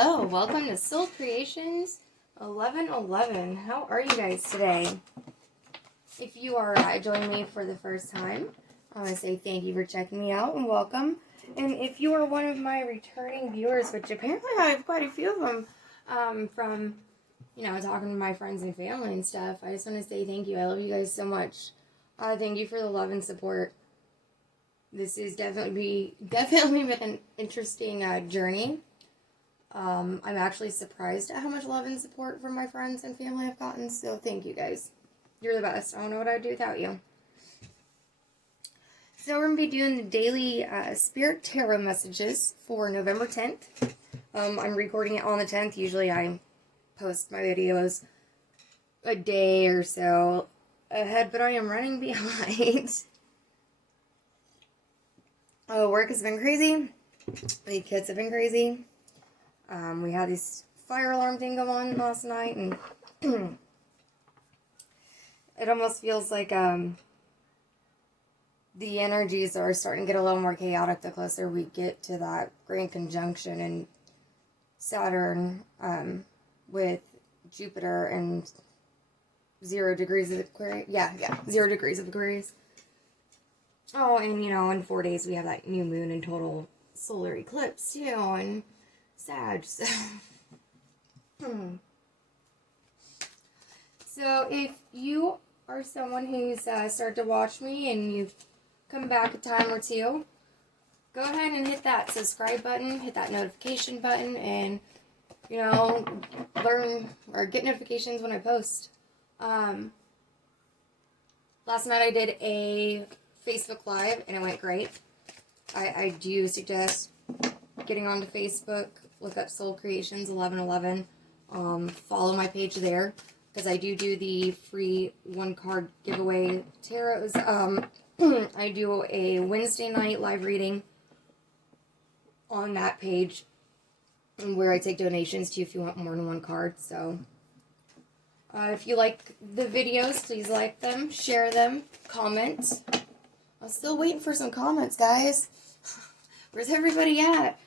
Hello, welcome to Soul Creations 1111. How are you guys today? If you are joining me for the first time, I want to say thank you for checking me out and welcome. And if you are one of my returning viewers, which apparently I have quite a few of them from, talking to my friends and family and stuff, I just want to say thank you. I love you guys so much. Thank you for the love and support. This is definitely been an interesting journey. I'm actually surprised at how much love and support from my friends and family I've gotten, so thank you guys. You're the best. I don't know what I'd do without you. So we're going to be doing the daily Spirit Tarot messages for November 10th. I'm recording it on the 10th. Usually I post my videos a day or so ahead, but I am running behind. Work has been crazy. The kids have been crazy. We had this fire alarm thing go on last night, and it almost feels like the energies are starting to get a little more chaotic the closer we get to that grand conjunction in Saturn with Jupiter and 0 degrees of Aquarius. Yeah, 0 degrees of Aquarius. Oh, and in 4 days we have that new moon and total solar eclipse too, and Sag, so. So if you are someone who's started to watch me and you've come back a time or two, go ahead and hit that subscribe button, hit that notification button, and learn or get notifications when I post. Last night I did a Facebook Live and it went great. I do suggest getting onto Facebook. Look up Soul Creations 1111. Follow my page there because I do the free 1-card giveaway tarots. I do a Wednesday night live reading on that page where I take donations to you if you want more than 1 card. So if you like the videos, please like them, share them, comment. I'm still waiting for some comments, guys. Where's everybody at?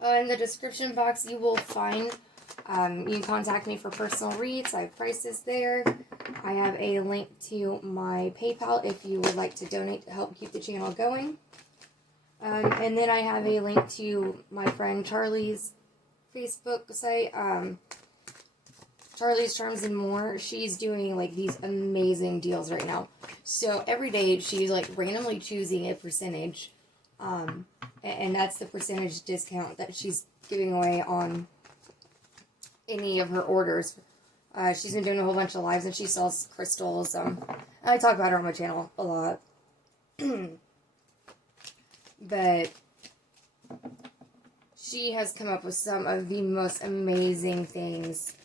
In the description box, you will find, you can contact me for personal reads. I have prices there. I have a link to my PayPal if you would like to donate to help keep the channel going. And then I have a link to my friend Charlie's Facebook site, Charlie's Charms and More. She's doing these amazing deals right now. So every day she's randomly choosing a percentage. And that's the percentage discount that she's giving away on any of her orders. She's been doing a whole bunch of lives and she sells crystals. I talk about her on my channel a lot. But she has come up with some of the most amazing things.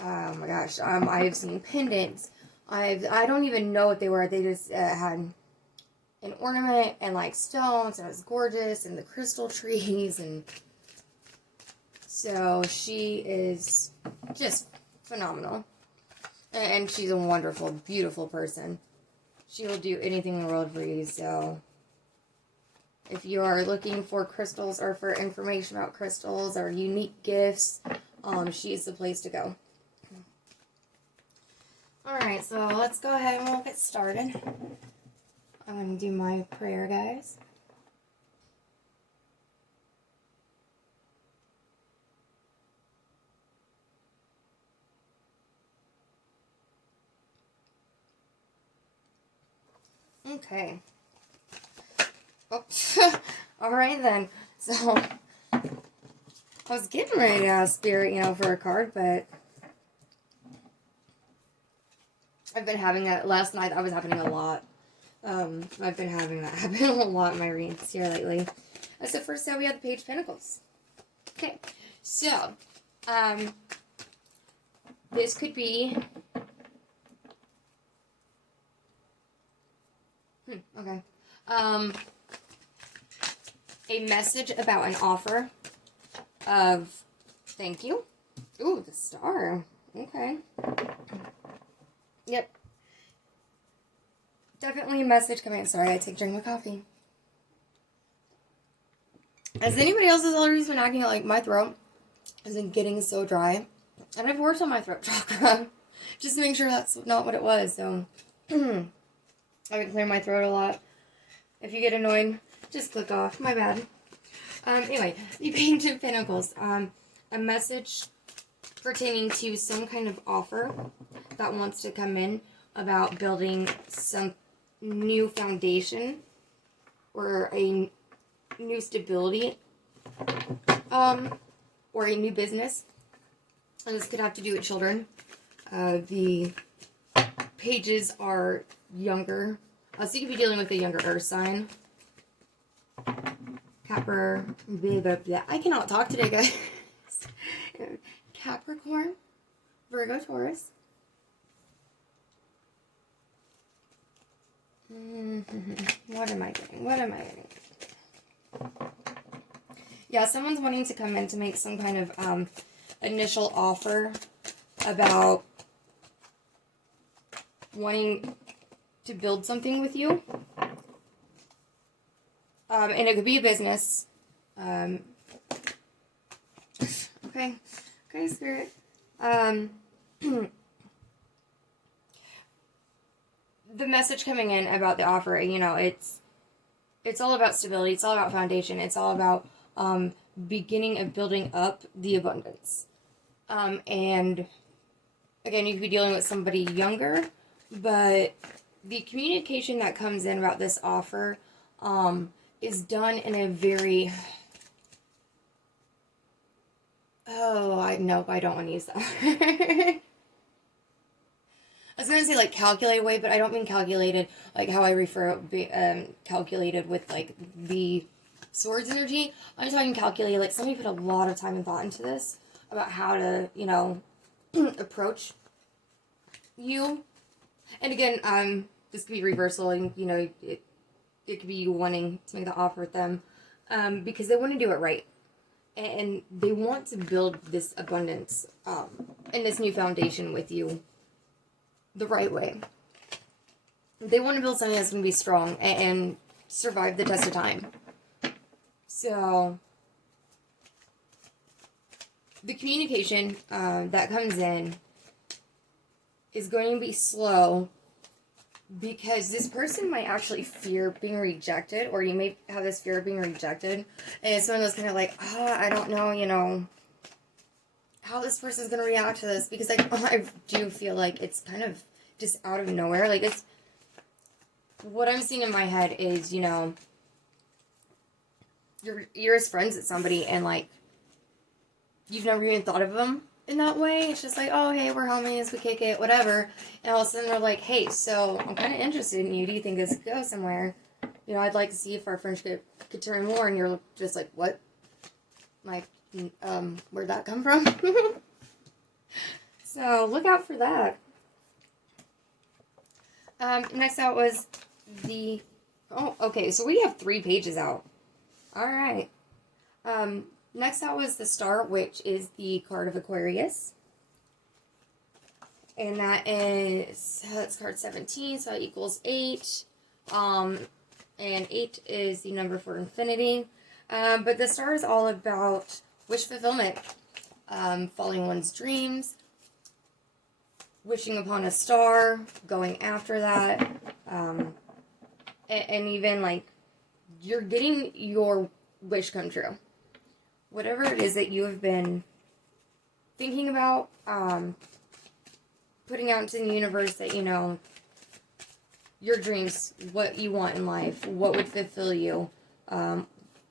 Oh my gosh. I have seen pendants. I don't even know what they were. They just had an ornament and stones, and it was gorgeous, and the crystal trees, and so she is just phenomenal, and she's a wonderful, beautiful person. She will do anything in the world for you. So if you are looking for crystals or for information about crystals or unique gifts, she is the place to go. Alright, so let's go ahead and we'll get started. I'm going to do my prayer, guys. Okay. Oh, alright then. So, I was getting ready to ask Spirit, for a card, but I've been having that. Last night, that was happening a lot. I've been having that happen a lot in my reads here lately. So first out we have the Page of Pentacles. Okay, so, this could be, okay, a message about an offer of thank you. Ooh, the star. Okay. Yep. Definitely a message coming. Sorry, I take a drink of coffee. Has anybody else's allergies been acting like my throat has been getting so dry? And I've worked on my throat chakra just to make sure that's not what it was. So I've been clearing my throat a lot. If you get annoyed, just click off. My bad. Anyway, the Page of Pentacles. A message pertaining to some kind of offer that wants to come in about building some new foundation or a new stability or a new business. And this could have to do with children. The pages are younger. So you could be dealing with a younger earth sign. Capra, blah, blah, blah. I cannot talk today, guys. Capricorn, Virgo, Taurus. What am I doing? What am I doing? Yeah, someone's wanting to come in to make some kind of initial offer about wanting to build something with you. And it could be a business. Okay, Spirit. The message coming in about the offer, you know, it's all about stability. It's all about foundation. It's all about beginning of building up the abundance. And again, you could be dealing with somebody younger, but the communication that comes in about this offer is done in a very... Nope, I don't want to use that. I was going to say, like, calculated way, but I don't mean calculated, like, how I refer, calculated with, like, the swords energy. I'm talking calculated, like, somebody put a lot of time and thought into this, about how to, you know, approach you. And again, this could be reversal, and, you know, it could be you wanting to make the offer with them, because they want to do it right. And they want to build this abundance and this new foundation with you the right way. They want to build something that's going to be strong and survive the test of time. So, the communication that comes in is going to be slow because this person might actually fear being rejected, or you may have this fear of being rejected. And it's someone that's kind of like, I don't know, you know, how this person's going to react to this. Because I do feel like it's kind of just out of nowhere. Like, it's, what I'm seeing in my head is, you know, you're as friends with somebody and, like, you've never even thought of them in that way. It's just like, oh, hey, we're homies, we kick it, whatever. And all of a sudden they're like, hey, so I'm kind of interested in you. Do you think this could go somewhere? You know, I'd like to see if our friendship could turn more. And you're just like, what? Like, where'd that come from? So look out for that. Next out was the, oh, okay, so we have 3 pages out. All right. Next out was the Star, which is the card of Aquarius. And that is, that's card 17, so it equals 8. And 8 is the number for infinity. But the Star is all about wish fulfillment. Following one's dreams. Wishing upon a star. Going after that. And even, like, you're getting your wish come true. Whatever it is that you have been thinking about, putting out into the universe that, you know, your dreams, what you want in life, what would fulfill you,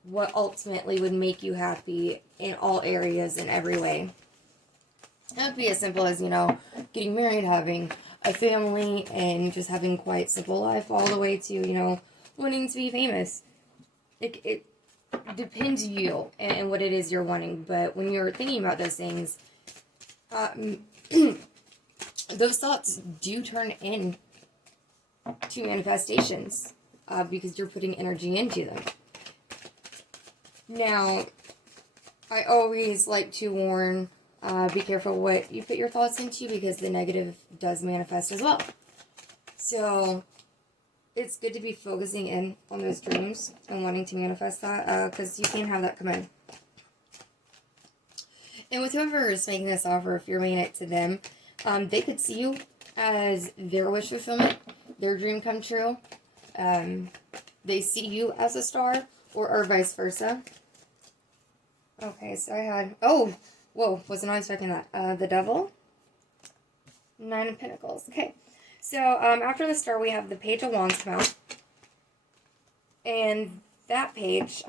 what ultimately would make you happy in all areas, in every way. It would be as simple as, you know, getting married, having a family, and just having a quite simple life, all the way to, you know, wanting to be famous. It depends you and what it is you're wanting, but when you're thinking about those things, those thoughts do turn in to manifestations because you're putting energy into them. Now, I always like to warn, be careful what you put your thoughts into, because the negative does manifest as well. So, it's good to be focusing in on those dreams and wanting to manifest that, because you can have that come in. And with whoever is making this offer, if you're making it to them, they could see you as their wish fulfillment, their dream come true. They see you as a star, or vice versa. Okay, so I had, oh, whoa, was not expecting that. The Devil, 9 of Pentacles. Okay, so after the star, we have the Page of Wands come out. And that page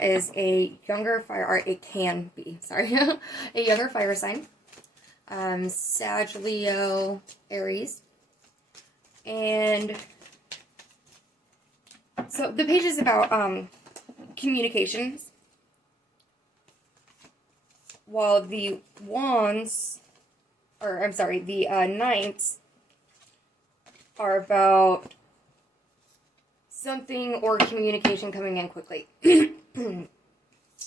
is a younger fire, or it can be, sorry, a younger fire sign. Sag, Leo, Aries. And so the page is about communications, while the wands, or I'm sorry, the knights are about something or communication coming in quickly. And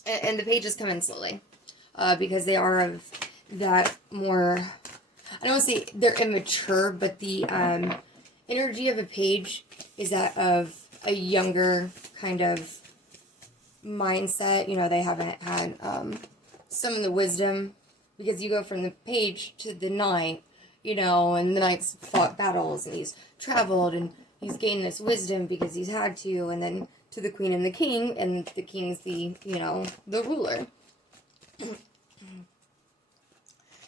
the pages come in slowly, because they are of that more, I don't want to say they're immature, but the energy of a page is that of a younger kind of mindset. You know, they haven't had some of the wisdom, because you go from the page to the knight, you know, and the knight's fought battles, and he's traveled, and he's gained this wisdom because he's had to, and then to the queen and the king, and the king's the, you know, the ruler.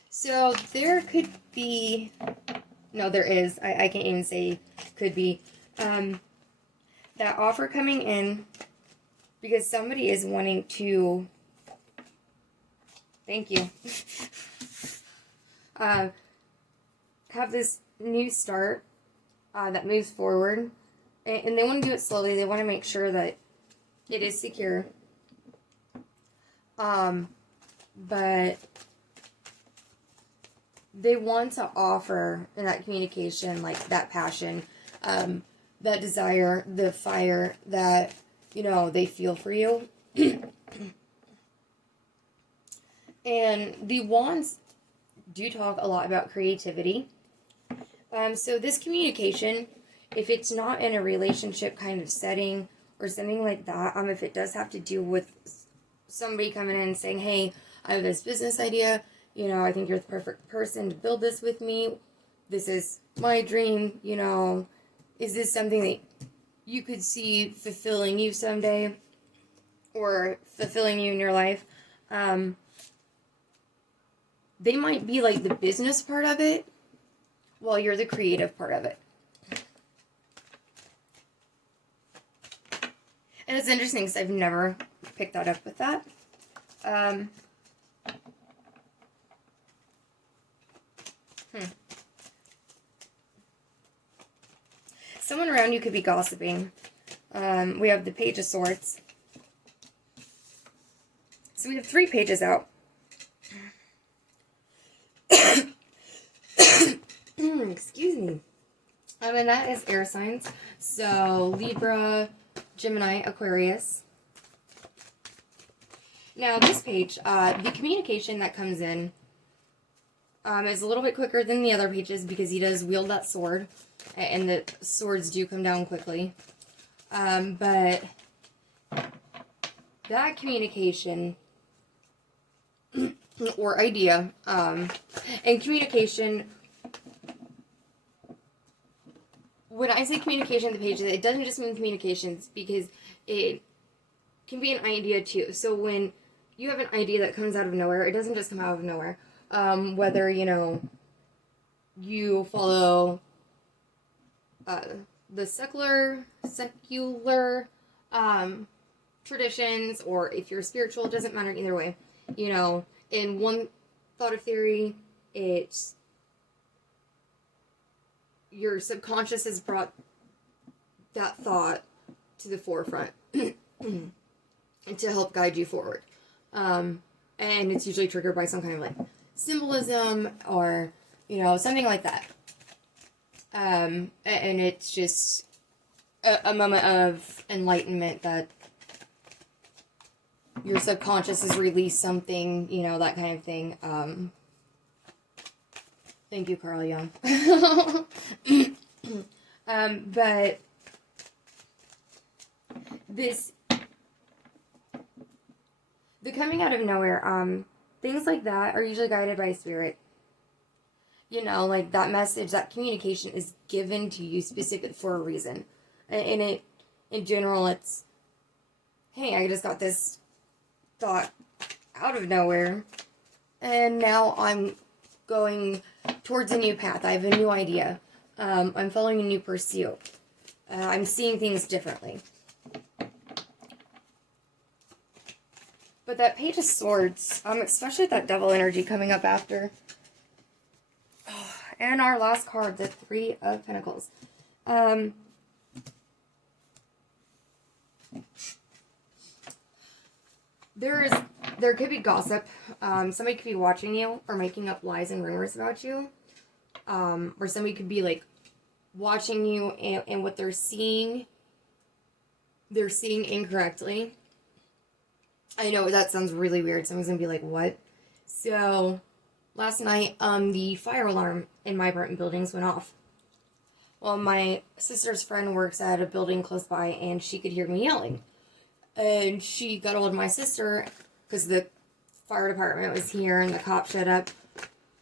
So there could be, no, there is, I can't even say could be, that offer coming in because somebody is wanting to, thank you, have this new start that moves forward, and they want to do it slowly. They want to make sure that it is secure, but they want to offer in that communication, like that passion, that desire, the fire that, you know, they feel for you. And the wands do talk a lot about creativity. So this communication, if it's not in a relationship kind of setting or something like that, if it does have to do with somebody coming in and saying, hey, I have this business idea, you know, I think you're the perfect person to build this with me. This is my dream, you know, is this something that you could see fulfilling you someday or fulfilling you in your life? They might be like the business part of it while you're the creative part of it. And it's interesting because I've never picked that up with that. Someone around you could be gossiping. We have the Page of Swords. So we have 3 pages out. Excuse me. And that is air signs. So Libra, Gemini, Aquarius. Now this page, the communication that comes in is a little bit quicker than the other pages because he does wield that sword, and the swords do come down quickly. But that communication or idea, and communication, when I say communication, the pages, it doesn't just mean communications, because it can be an idea too. So when you have an idea that comes out of nowhere, it doesn't just come out of nowhere. Whether, you know, you follow the secular traditions, or if you're spiritual, it doesn't matter either way. You know, in one thought of theory, it's your subconscious has brought that thought to the forefront and to help guide you forward. And it's usually triggered by some kind of like symbolism or, you know, something like that. And it's just a moment of enlightenment that your subconscious has released something, you know, that kind of thing. Thank you, Carl Young. But the coming out of nowhere, things like that are usually guided by spirit. You know, like that message, that communication is given to you specific for a reason. And in general, it's, hey, I just got this thought out of nowhere, and now I'm going towards a new path. I have a new idea. I'm following a new pursuit. I'm seeing things differently. But that Page of Swords, especially that Devil energy coming up after. Oh, and our last card, the Three of Pentacles. There could be gossip. Somebody could be watching you or making up lies and rumors about you. Or somebody could be like watching you and what they're seeing incorrectly. I know that sounds really weird. Someone's gonna be like, what? So last night, the fire alarm in my apartment buildings went off. Well, my sister's friend works at a building close by, and she could hear me yelling. And she got hold of my sister because the fire department was here and the cop showed up.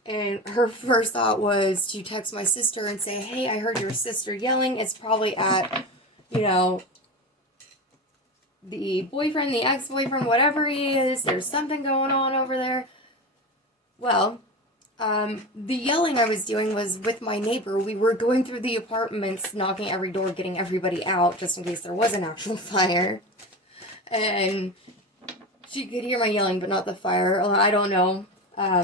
And her first thought was to text my sister and say, hey, I heard your sister yelling. It's probably at, you know, the boyfriend, the ex-boyfriend, whatever he is. There's something going on over there. Well, the yelling I was doing was with my neighbor. We were going through the apartments, knocking every door, getting everybody out, just in case there was an actual fire. And she could hear my yelling, but not the fire. I don't know. I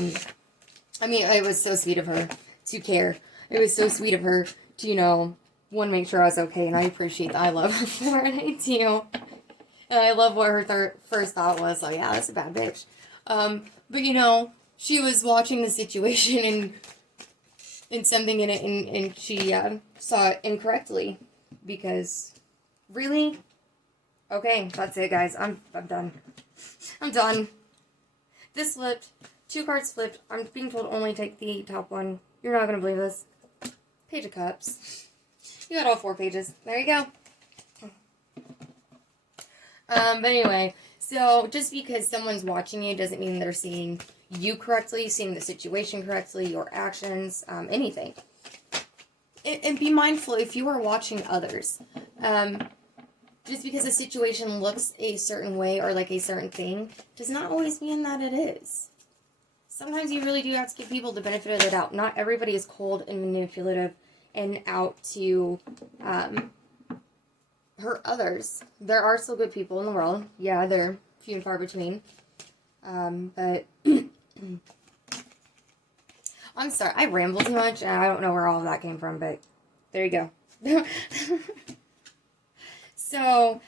mean, it was so sweet of her to care. It was so sweet of her to, you know, want to make sure I was okay. And I appreciate that. I love her for it. I do. And I love what her first thought was. Like, yeah, that's a bad bitch. But, you know, she was watching the situation and something in it. And she saw it incorrectly. Because, really? Okay, that's it, guys. I'm done. I'm done. This flipped. 2 cards flipped. I'm being told only take the top one. You're not going to believe this. Page of Cups. You got all 4 pages. There you go. But anyway, so just because someone's watching you doesn't mean they're seeing you correctly, seeing the situation correctly, your actions, anything. And be mindful if you are watching others. Just because a situation looks a certain way or like a certain thing does not always mean that it is. Sometimes you really do have to give people the benefit of the doubt. Not everybody is cold and manipulative and out to hurt others. There are still good people in the world. Yeah, they're few and far between. But I'm sorry, I ramble too much and I don't know where all of that came from, but there you go. So,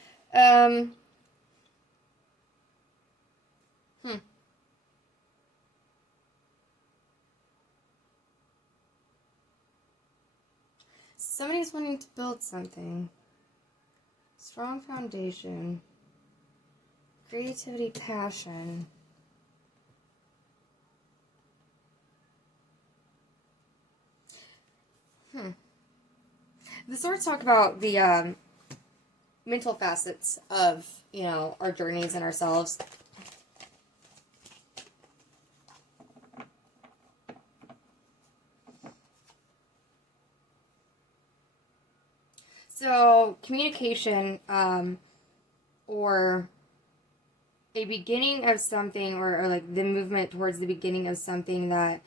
somebody's wanting to build something. Strong foundation. Creativity, passion. The swords talk about the, mental facets of, you know, our journeys and ourselves. So, communication, or a beginning of something, or like the movement towards the beginning of something that,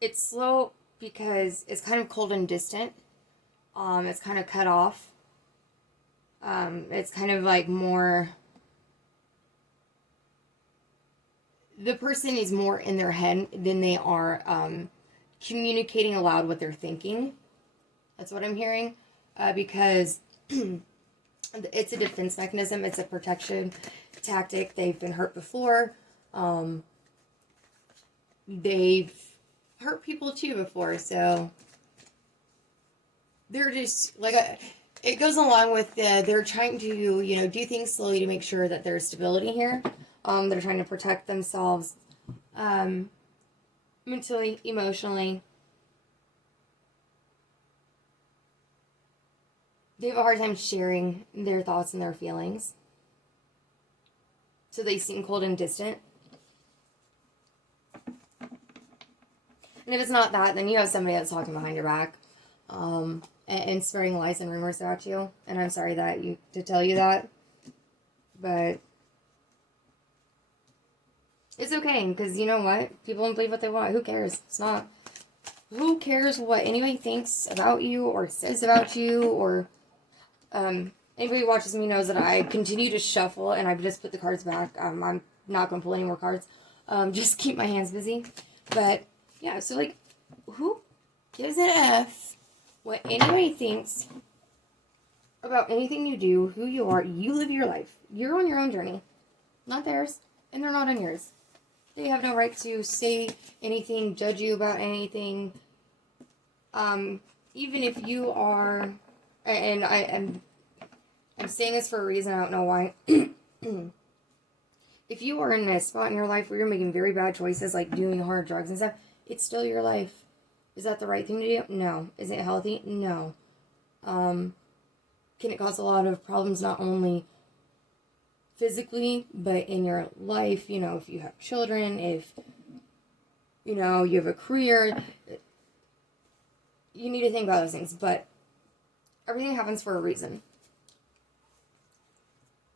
it's slow because it's kind of cold and distant. It's kind of cut off. It's kind of like more, the person is more in their head than they are communicating aloud what they're thinking. That's what I'm hearing. Because it's a defense mechanism. It's a protection tactic. They've been hurt before. They've hurt people too before, so they're just like it goes along with they're trying to, you know, do things slowly to make sure that there's stability here. They're trying to protect themselves mentally, emotionally. They have a hard time sharing their thoughts and their feelings. So they seem cold and distant. And if it's not that, then you have somebody that's talking behind your back. And spreading lies and rumors about you. And I'm sorry to tell you that. But it's okay, because you know what? People don't believe what they want. Who cares? It's not. Who cares what anybody thinks about you or says about you, or anybody who watches me knows that I continue to shuffle and I've just put the cards back. I'm not going to pull any more cards. Just keep my hands busy. But yeah, so like, who gives an F what anybody thinks about anything you do, who you are? You live your life. You're on your own journey, not theirs, and they're not on yours. They have no right to say anything, judge you about anything. Even if you are, and I'm saying this for a reason, I don't know why. If you are in a spot in your life where you're making very bad choices, like doing hard drugs and stuff, it's still your life. Is that the right thing to do? No. Is it healthy? No. Can it cause a lot of problems, not only physically, but in your life? You know, if you have children, if, you know, you have a career, you need to think about those things. But everything happens for a reason.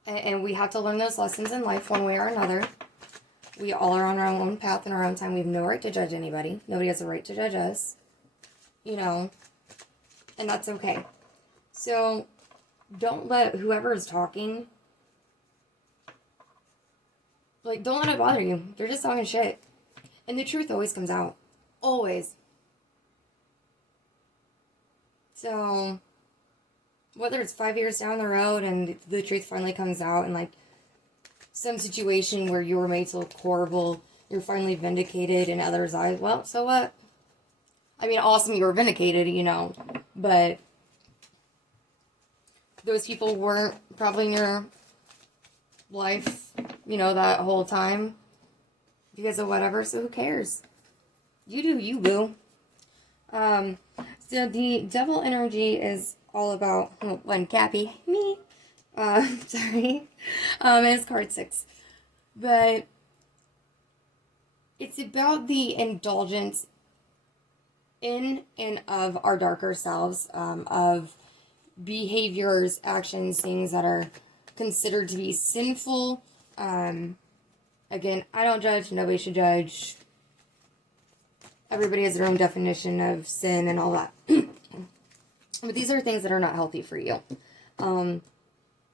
And we have to learn those lessons in life one way or another. We all are on our own path in our own time. We have no right to judge anybody. Nobody has a right to judge us. You know, and that's okay. So don't let whoever is talking, like, don't let it bother you. They're just talking shit. And the truth always comes out. Always. So whether it's 5 years down the road and the truth finally comes out, and like some situation where you were made to look horrible, you're finally vindicated in others' eyes, well, so what? I mean, awesome, you were vindicated, you know, but those people weren't probably in your life, you know, that whole time because of whatever, so who cares? You do you, boo. So the devil energy is all about, one Cappy, me, sorry, it's card 6, but it's about the indulgence in and of our darker selves, of behaviors, actions, things that are considered to be sinful. Again, I don't judge, nobody should judge. Everybody has their own definition of sin and all that. But these are things that are not healthy for you.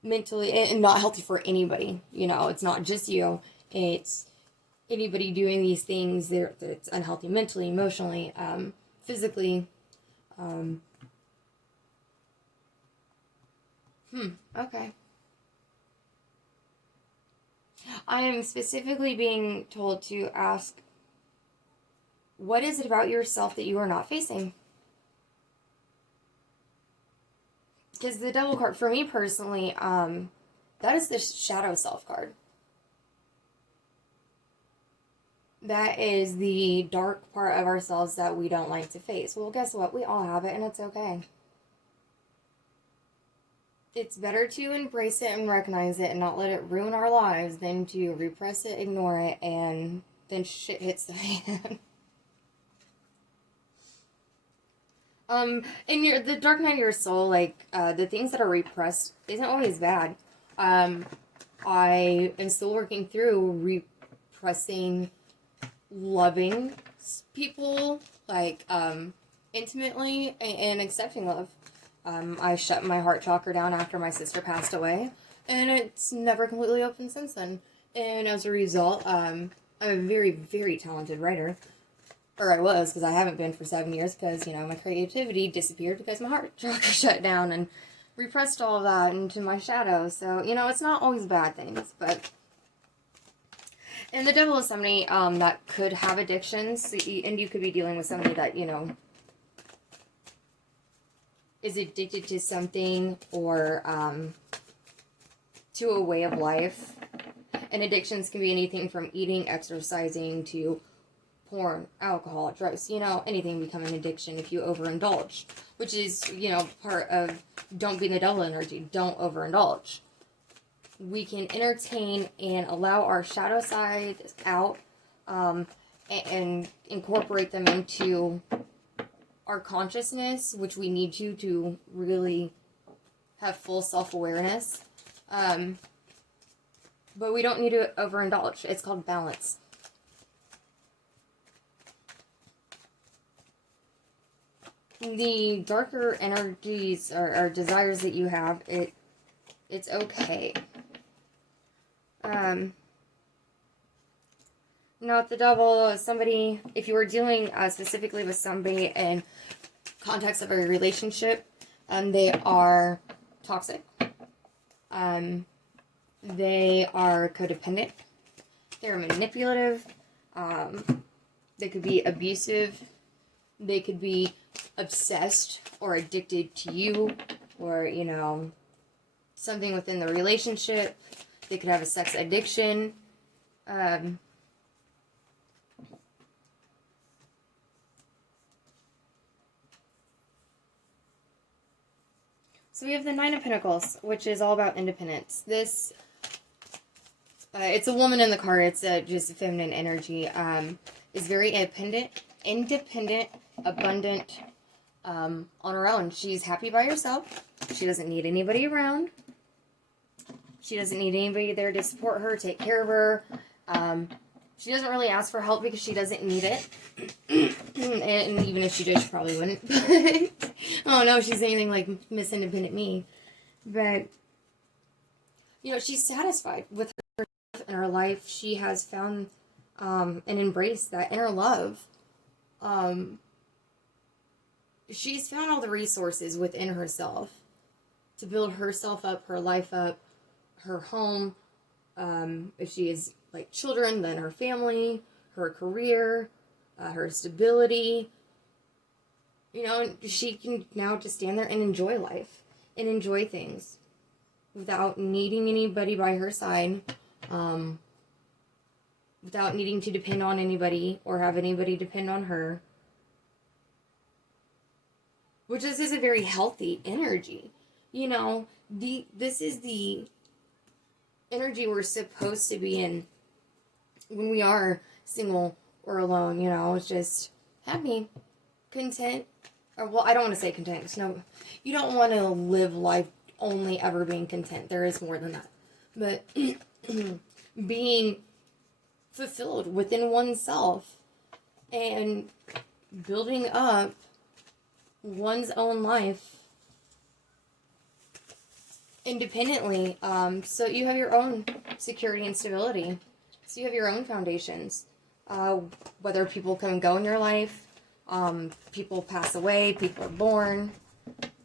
Mentally, and not healthy for anybody. You know, it's not just you. It's anybody doing these things. It's unhealthy mentally, emotionally, physically. Okay. I am specifically being told to ask, what is it about yourself that you are not facing? Because the devil card, for me personally, that is the shadow self card. That is the dark part of ourselves that we don't like to face. Well, guess what? We all have it, and it's okay. It's better to embrace it and recognize it and not let it ruin our lives than to repress it, ignore it, and then shit hits the fan. And the dark night of your soul, like, the things that are repressed isn't always bad. I am still working through repressing loving people, like, intimately and accepting love. I shut my heart chakra down after my sister passed away, and it's never completely opened since then. And as a result, I'm a very, very talented writer. Or I was, because I haven't been for 7 years, because, you know, my creativity disappeared because my heart chakra shut down and repressed all of that into my shadow. So, you know, it's not always bad things, but... And the devil is somebody that could have addictions, and you could be dealing with somebody that, you know, is addicted to something or to a way of life. And addictions can be anything from eating, exercising, to porn, alcohol, drugs, you know, anything become an addiction if you overindulge, which is, you know, part of don't be the devil energy. Don't overindulge. We can entertain and allow our shadow side out, and incorporate them into our consciousness, which we need to really have full self-awareness. But we don't need to overindulge. It's called balance. The darker energies or desires that you have, it's okay. Not the devil, somebody, if you were dealing specifically with somebody in context of a relationship, they are toxic. They are codependent. They're manipulative. They could be abusive. They could be obsessed or addicted to you, or, you know, something within the relationship. They could have a sex addiction. So we have the Nine of Pentacles, which is all about independence. This, it's a woman in the card. It's just a feminine energy. Is very independent, abundant, on her own. She's happy by herself. She doesn't need anybody around. She doesn't need anybody there to support her, take care of her. She doesn't really ask for help because she doesn't need it. And even if she did, she probably wouldn't. Oh no, she's anything like Miss Independent Me. But, you know, she's satisfied with her in her life. She has found and embraced that inner love. She's found all the resources within herself to build herself up, her life up, her home. If she is like children, then her family, her career, her stability. You know, she can now just stand there and enjoy life and enjoy things without needing anybody by her side, without needing to depend on anybody or have anybody depend on her. Which this is a very healthy energy. You know, this is the energy we're supposed to be in when we are single or alone. You know, it's just happy, content. Or, well, I don't want to say content, because no, you don't want to live life only ever being content. There is more than that. But being fulfilled within oneself and building up one's own life independently, so you have your own security and stability. So you have your own foundations. Whether people come and go in your life, people pass away, people are born,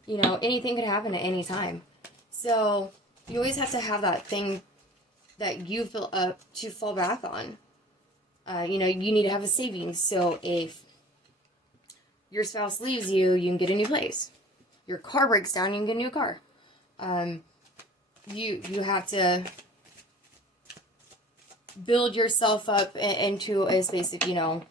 you know, anything could happen at any time. So you always have to have that thing that you built up to fall back on. You know, you need to have a savings. So if your spouse leaves you, you can get a new place. Your car breaks down, you can get a new car. You have to build yourself up into a space of, you know,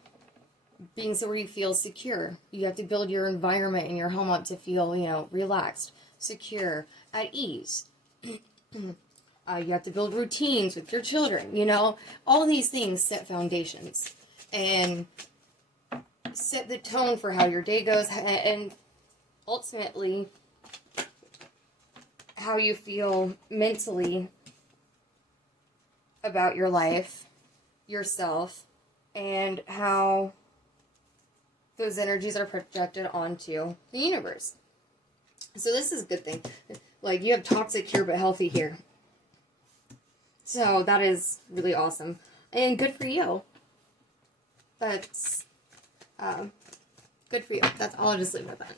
being somewhere you feel secure. You have to build your environment and your home up to feel, you know, relaxed, secure, at ease. You have to build routines with your children, you know. All these things set foundations and set the tone for how your day goes, and ultimately how you feel mentally about your life, yourself, and how those energies are projected onto the universe. So this is a good thing. Like, you have toxic here but healthy here. So that is really awesome. And good for you. That's good for you. That's all. I'll just leave it at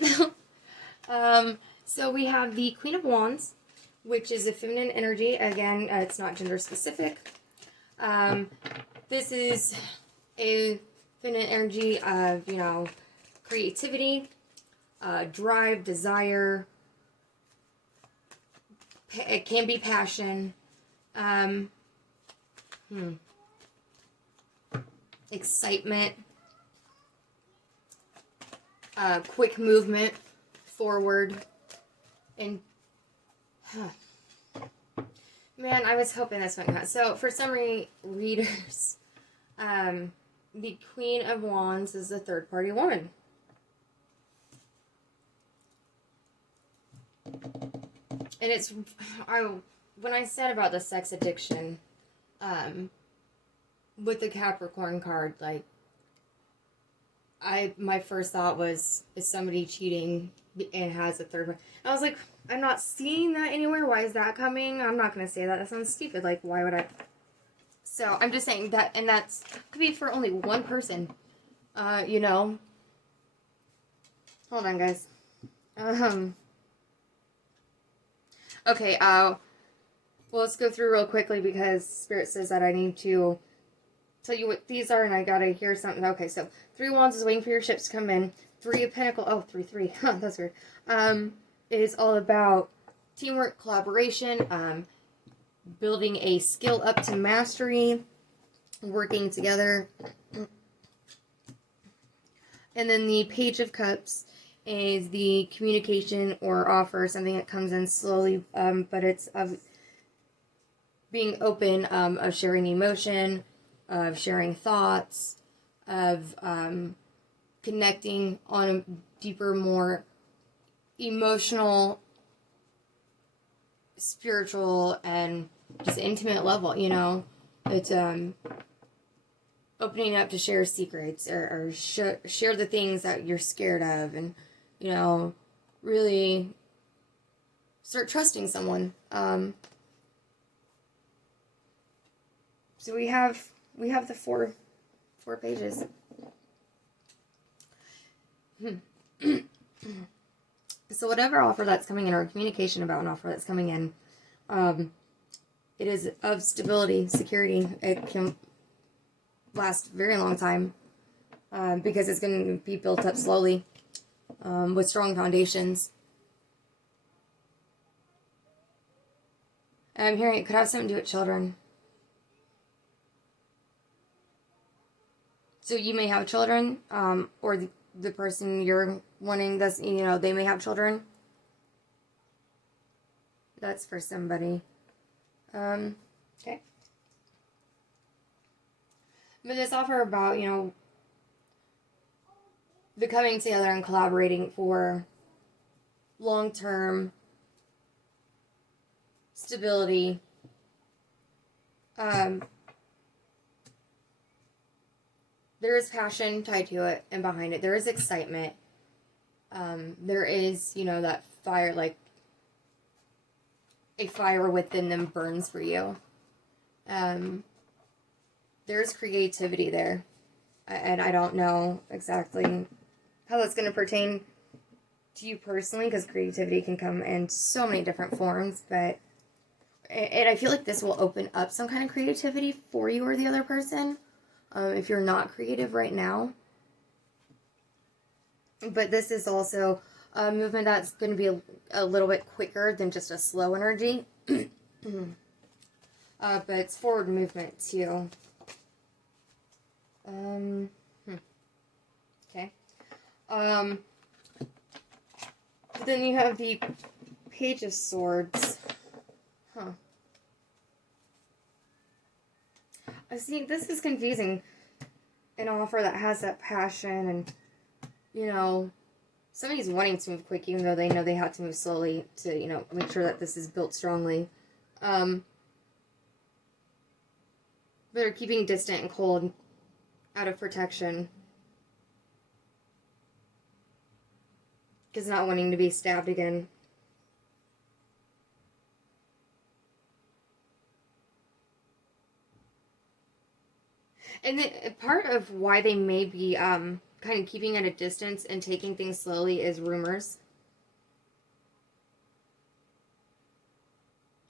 that. So we have the Queen of Wands, which is a feminine energy. Again, it's not gender specific. This is a feminine energy of, you know, creativity, drive, desire. It can be passion. Excitement. quick movement forward. And, man, I was hoping this one got. So, for some readers, the Queen of Wands is a third-party woman. And it's, when I said about the sex addiction, with the Capricorn card, like, my first thought was, is somebody cheating and has a third one? I was like, I'm not seeing that anywhere. Why is that coming? I'm not going to say that. That sounds stupid. Like, why would I? So, I'm just saying that, and that's, could be for only one person, you know. Hold on, guys. Okay, well, let's go through real quickly because Spirit says that I need to tell you what these are, and I gotta hear something. Okay, so 3 of Wands is waiting for your ships to come in. 3 of Pentacles, oh, 3. Huh, that's weird. It is all about teamwork, collaboration, building a skill up to mastery, working together. And then the Page of Cups is the communication or offer, something that comes in slowly, but it's of being open, of sharing emotion, of sharing thoughts, of connecting on a deeper, more emotional, spiritual, and just intimate level, you know. It's opening up to share secrets or share the things that you're scared of, and, you know, really start trusting someone. So we have the four pages. So whatever offer that's coming in, or communication about an offer that's coming in, it is of stability, security. It can last a very long time, because it's going to be built up slowly, with strong foundations. I'm hearing it could have something to do with children. So you may have children, or the person you're wanting, this, you know, they may have children. That's for somebody. Okay. But this offer about, you know, the coming together and collaborating for long-term stability. There is passion tied to it and behind it. There is excitement. There is, you know, that fire, like a fire within them burns for you. There's creativity there. And I don't know exactly how that's going to pertain to you personally, because creativity can come in so many different forms. But, and I feel like this will open up some kind of creativity for you or the other person. If you're not creative right now. But this is also a movement that's going to be a little bit quicker than just a slow energy. But it's forward movement too. Okay. Then you have the Page of Swords. Huh. I see, this is confusing. An offer that has that passion and, you know, somebody's wanting to move quick even though they know they have to move slowly to, you know, make sure that this is built strongly. They're keeping distant and cold out of protection. Because not wanting to be stabbed again. And part of why they may be kind of keeping at a distance and taking things slowly is rumors.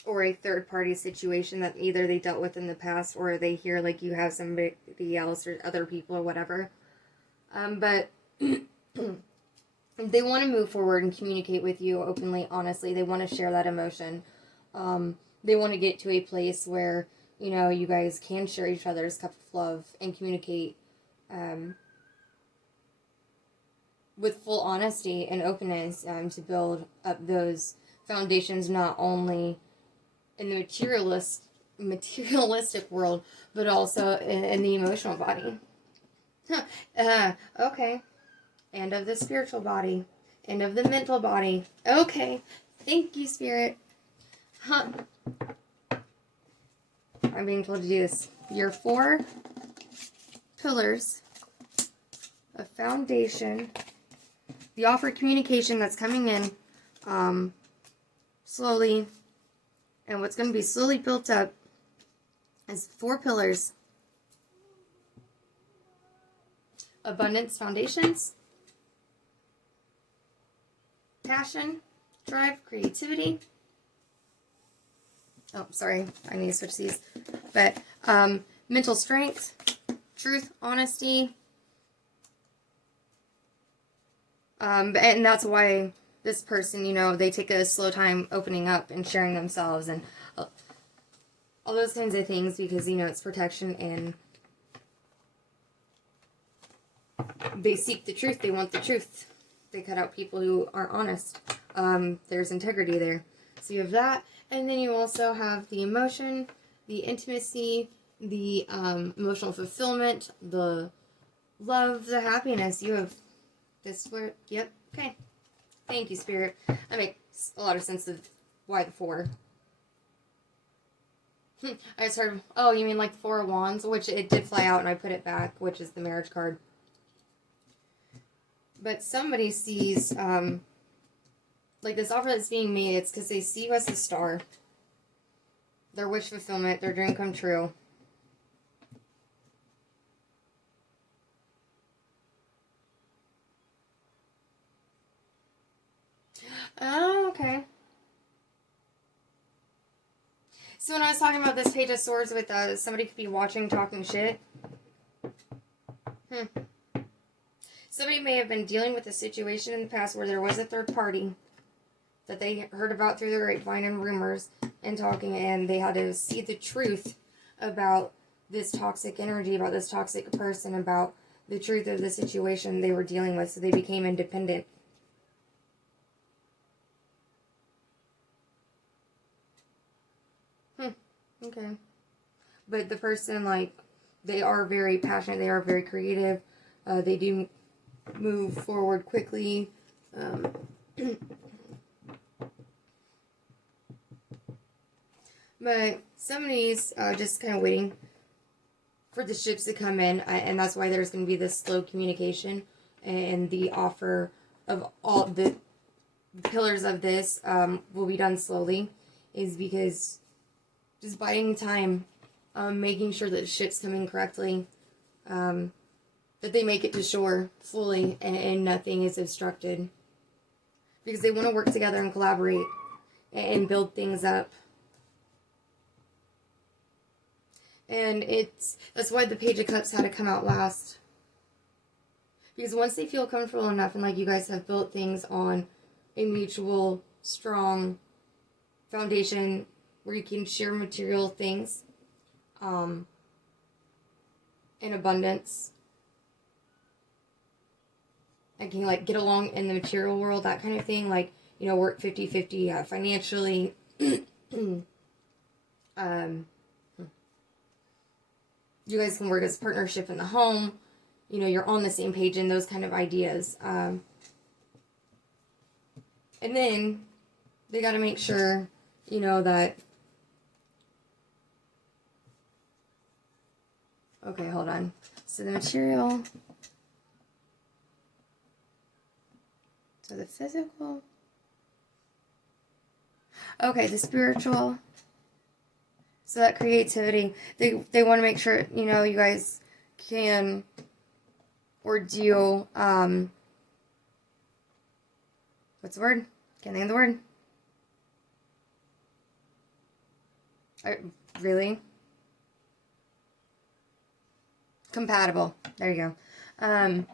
Or a third-party situation that either they dealt with in the past, or they hear like you have somebody else or other people or whatever. But they want to move forward and communicate with you openly, honestly. They want to share that emotion. They want to get to a place where, you know, you guys can share each other's cup of love and communicate with full honesty and openness to build up those foundations, not only in the materialistic world, but also in the emotional body. Okay. And of the spiritual body. And of the mental body. Okay. Thank you, Spirit. I'm being told to do this. Your 4 pillars of foundation. The offer of communication that's coming in slowly. And what's going to be slowly built up is 4 pillars. Abundance foundations. Passion, drive, creativity. Oh, sorry. I need to switch these. But mental strength, truth, honesty. And that's why this person, you know, they take a slow time opening up and sharing themselves and all those kinds of things, because, you know, it's protection and they seek the truth. They want the truth. They cut out people who aren't honest. There's integrity there. So you have that. And then you also have the emotion, the intimacy, the emotional fulfillment, the love, the happiness. You have this word. Yep. Okay. Thank you, Spirit. That makes a lot of sense of why the 4. I just heard, oh, you mean like the 4 of Wands? Which it did fly out and I put it back, which is the marriage card. But somebody sees, like this offer that's being made, it's because they see you as a star. Their wish fulfillment, their dream come true. Oh, okay. So when I was talking about this Page of Swords with somebody could be watching, talking shit. Somebody may have been dealing with a situation in the past where there was a third party that they heard about through the grapevine and rumors and talking, and they had to see the truth about this toxic energy, about this toxic person, about the truth of the situation they were dealing with, so they became independent. Okay. But the person, like, they are very passionate, they are very creative, they do move forward quickly. But somebody's just kind of waiting for the ships to come in, and that's why there's going to be this slow communication, and the offer of all the pillars of this will be done slowly, is because just biding time, making sure that the ship's coming correctly, that they make it to shore fully and nothing is obstructed. Because they want to work together and collaborate and build things up. And that's why the Page of Cups had to come out last. Because once they feel comfortable enough and like you guys have built things on a mutual, strong foundation where you can share material things in abundance, and can like get along in the material world, that kind of thing, like, you know, work 50-50 financially. You guys can work as a partnership in the home, you know, you're on the same page in those kind of ideas. And then they got to make sure, you know, that, okay, hold on. So the material, so the physical, okay, the spiritual, so that creativity, they want to make sure, you know, you guys can, or do, what's the word? Can't think of the word. Really? Compatible. There you go.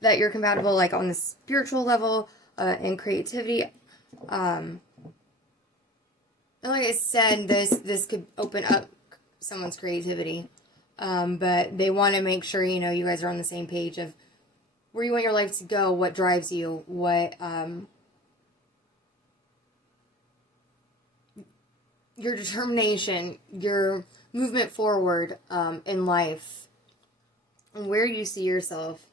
That you're compatible, like, on the spiritual level, and creativity. And like I said, this could open up someone's creativity. But they want to make sure, you know, you guys are on the same page of where you want your life to go, what drives you, what, your determination, your movement forward, in life, and where you see yourself.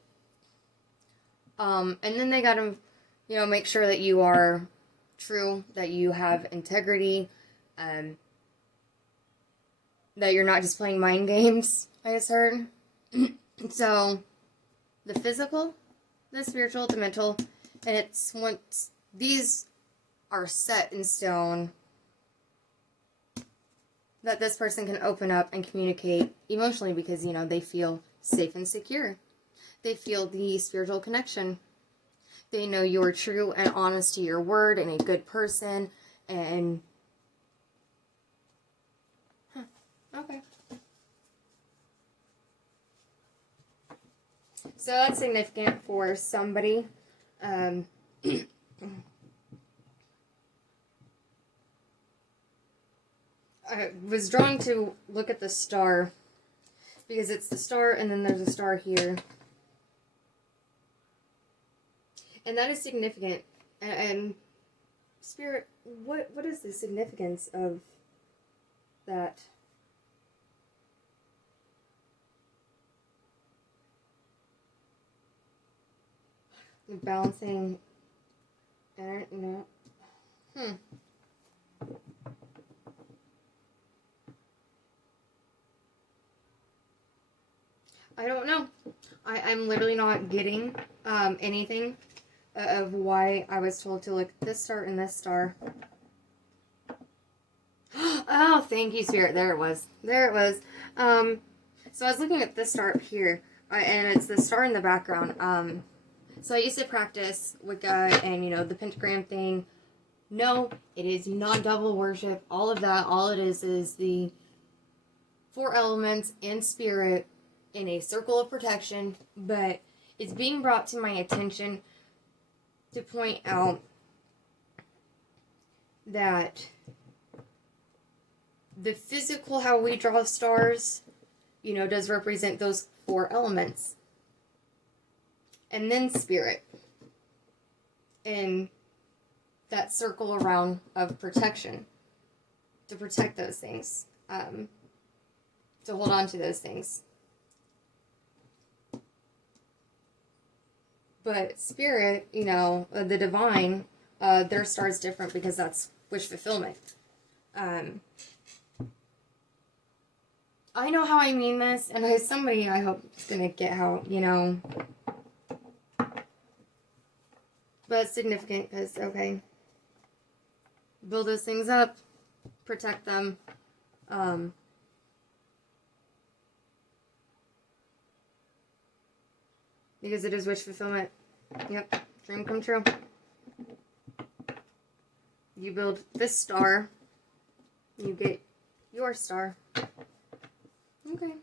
And then they gotta, you know, make sure that you are true, that you have integrity, that you're not just playing mind games, I just heard. So, the physical, the spiritual, the mental, and it's once these are set in stone, that this person can open up and communicate emotionally because, you know, they feel safe and secure. They feel the spiritual connection. They know you're true and honest to your word and a good person. And okay. So that's significant for somebody. I was drawn to look at the star because it's the star and then there's a star here. And that is significant. And Spirit, what is the significance of that? The balancing, I don't know. I don't know. I'm literally not getting anything of why I was told to look at this star and this star. Oh, thank you, Spirit. There it was. There it was. So I was looking at this star up here, and it's the star in the background. So I used to practice Wicca and, you know, the pentagram thing. No, it is not devil worship. All of that. All it is the 4 elements and spirit in a circle of protection. But it's being brought to my attention to point out that the physical, how we draw stars, you know, does represent those 4 elements. And then spirit. And that circle around of protection. To protect those things. To hold on to those things. But spirit, you know, the divine, their star is different because that's wish fulfillment. I know how I mean this, and as somebody I hope is going to get how, you know. But it's significant because, okay, build those things up, protect them. Because it is wish fulfillment. Yep, dream come true. You build this star, you get your star. Okay.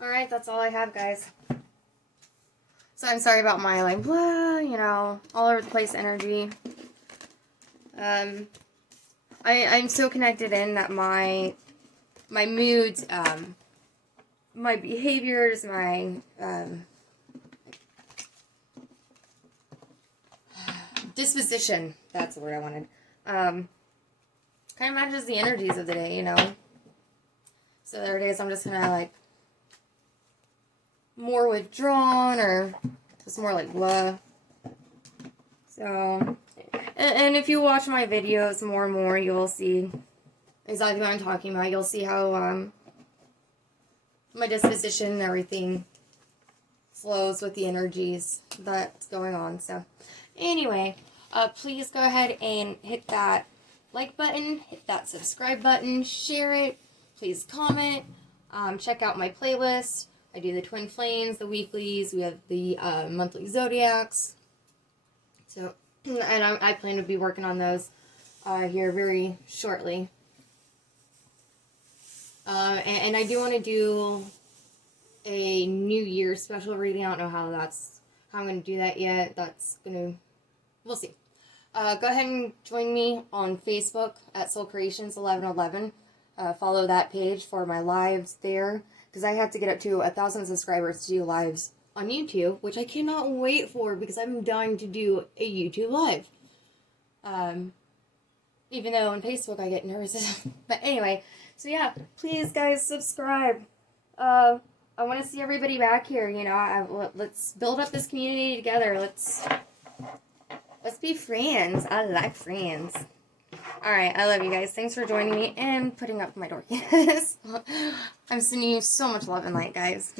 Alright, that's all I have, guys. So I'm sorry about my, like, blah, you know, all over the place energy. I'm so connected in that my moods, my behaviors, my, disposition, that's the word I wanted, kind of matches the energies of the day, you know. So there it is, I'm just kind of, like, more withdrawn, or just more like blah. So, and if you watch my videos more and more, you'll see exactly what I'm talking about. You'll see how my disposition and everything flows with the energies that's going on. So, anyway, please go ahead and hit that like button, hit that subscribe button, share it, please comment, check out my playlist. I do the twin flames, the weeklies, we have the monthly zodiacs. So, and I plan to be working on those here very shortly. And I do want to do a New Year special reading. I don't know how I'm going to do that yet. We'll see. Go ahead and join me on Facebook at Soul Creations 1111. Follow that page for my lives there. because I have to get up to 1,000 subscribers to do lives on YouTube, which I cannot wait for because I'm dying to do a YouTube live. Even though on Facebook I get nervous. But anyway, so yeah, please guys subscribe. I want to see everybody back here, you know. Let's build up this community together. Let's be friends. I like friends. Alright, I love you guys. Thanks for joining me and putting up my door. Yes. I'm sending you so much love and light, guys.